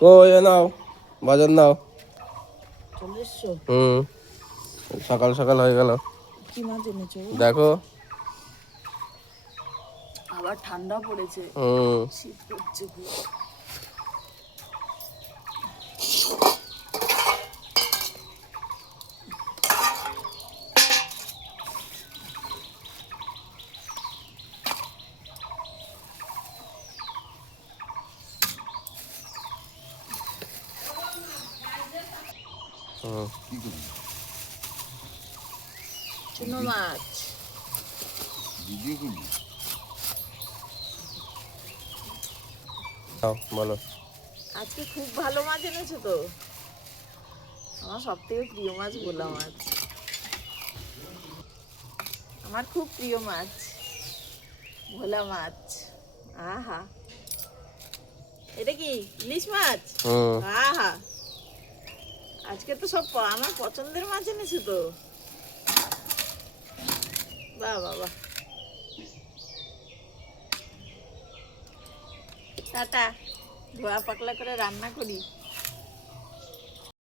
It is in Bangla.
কই নাও, বাজার নাও। চলে এসছো? সকাল সকাল হয়ে গেল। কি মাছ এনেছো? দেখো। আবার ঠান্ডা পড়েছে, শীত করছে খুব। চুনো মাছ বলো। আজকে খুব ভালো মাছ এনেছো তো। আমার সব থেকে প্রিয় মাছ ভোলা মাছ, আমার খুব প্রিয় মাছ ভোলা মাছ। আহা, এটা কি ইলিশ মাছ? আহা, আজকে তো সব আমার পছন্দের মাছ এনেছো তো। বাহ বাহ বাহ। টাটা, ধোয়া পাকলা করে রান্না করি।